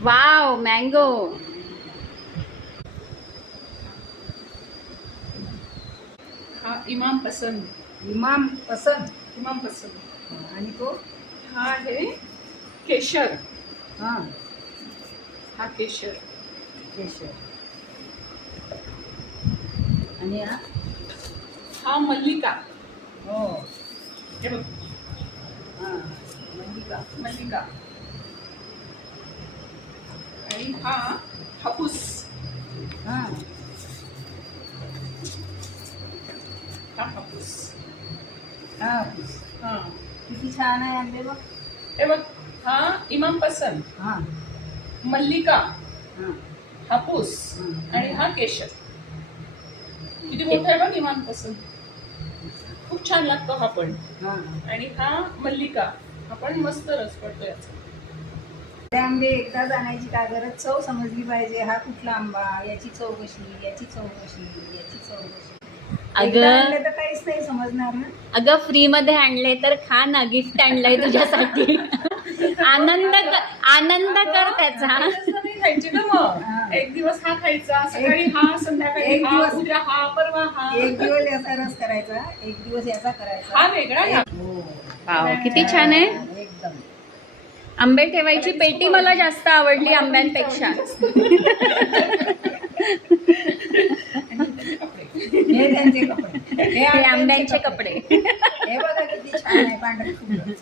Wow mango. हा इमाम पसंद. इमाम पसंद. इमाम पसंद. आणि तो हा आहे केशर. हा हा केशर. केशर. आणि हा हा मल्लिका. हो हे बघ हा मल्लिका. मल्लिका. आणि हा हापूस. हा हा हापूस. हा हा किती छान आहे आंबे बघ. हे बघ हा इमाम पसंद, हा मल्लिका, हा हापूस आणि हा केशर. किती मोठा आहे बघ इमाम पसंद. खूप छान लागतो हा पण. हा. आणि हा मल्लिका. हा पण मस्त रस पडतो याचा. ते आंबे एकदाच आणायची काय गरज. चव समजली पाहिजे. हा कुठला आंबा, याची चव कशी, याची चव कशी, याची चव कशी. एकदा आणले तर काहीच नाही समजणार ना. अगं फ्री मध्ये आणले तर खा ना, गिफ्ट आणलंय तुझ्यासाठी. आनंद कर त्याचा. तसं नाही खायचे ना मग. एक दिवस हा खायचा, सकाळी हा, संध्याकाळी एक हा, दिवस. उद्या हा, परवा हा. एक दिवस याचा रस करायचा, एक दिवस याचा करायचा. हा वेगळा या. हो वाव किती छान आहे. एकदम. आंबे ठेवायची पेटी मला जास्त आवडली आंब्यांपेक्षा. हे त्यांचे कपडे. हे आंब्यांचे कपडे. हे बघा किती छान आहे पांढरे फुलं.